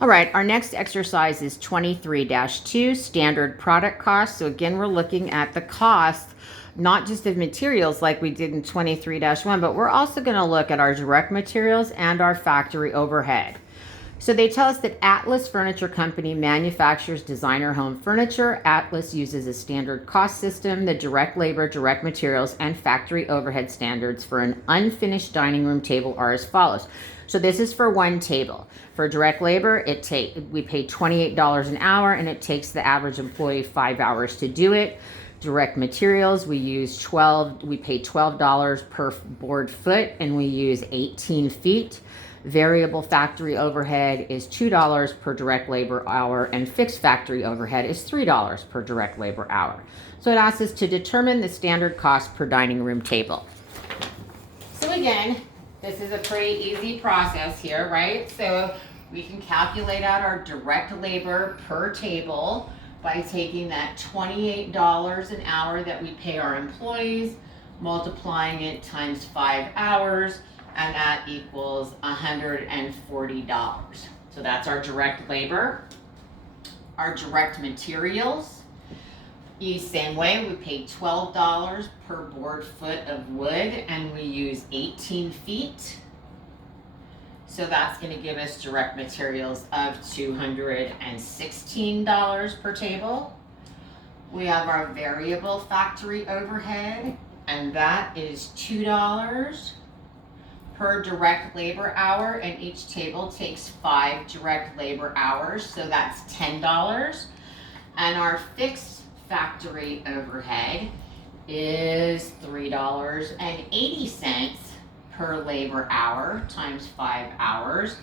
All right, our next exercise is 23-2, standard product cost. So again, we're looking at the cost, not just of materials like we did in 23-1, but we're also going to look at our direct materials and our factory overhead. So they tell us that Atlas Furniture Company manufactures designer home furniture. Atlas uses a standard cost system, the direct labor, direct materials, and factory overhead standards for an unfinished dining room table are as follows. So this is for one table. For direct labor, we pay $28 an hour, and it takes the average employee 5 hours to do it. Direct materials, we pay $12 per board foot, and we use 18 feet. Variable factory overhead is $2 per direct labor hour, and fixed factory overhead is $3 per direct labor hour. So it asks us to determine the standard cost per dining room table. So again, this is a pretty easy process here, right? So we can calculate out our direct labor per table by taking that $28 an hour that we pay our employees, multiplying it times 5 hours, and that equals $140. So that's our direct labor. Our direct materials, same way, we pay $12 per board foot of wood, and we use 18 feet. So that's going to give us direct materials of $216 per table. We have our variable factory overhead, and that is $2 per direct labor hour, and each table takes 5 direct labor hours, so that's $10. And our fixed factory overhead is $3.80 per labor hour times 5 hours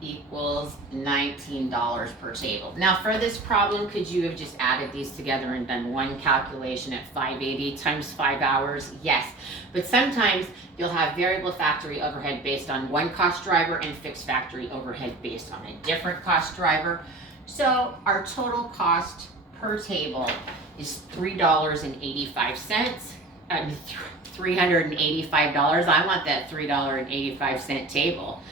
equals $19 per table. Now for this problem, could you have just added these together and done one calculation at 580 times 5 hours? Yes, but sometimes you'll have variable factory overhead based on one cost driver and fixed factory overhead based on a different cost driver. So our total cost per table is $3.85. $385. I want that $3.85 table.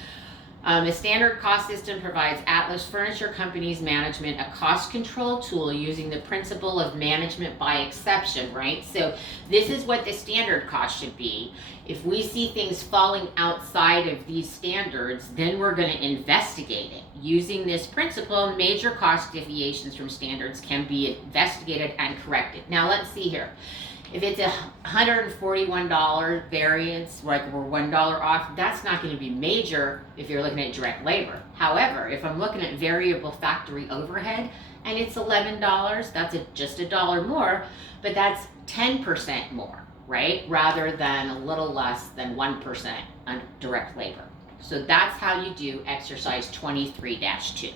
A standard cost system provides Atlas Furniture Company's management a cost control tool using the principle of management by exception, right? So this is what the standard cost should be. If we see things falling outside of these standards, then we're going to investigate it. Using this principle, major cost deviations from standards can be investigated and corrected. Now let's see here. If it's a $141 variance, like we're $1 off, that's not going to be major if you're looking at direct labor. However, if I'm looking at variable factory overhead and it's $11, that's just $1 more, but that's 10% more, right? Rather than a little less than 1% on direct labor. So that's how you do exercise 23-2.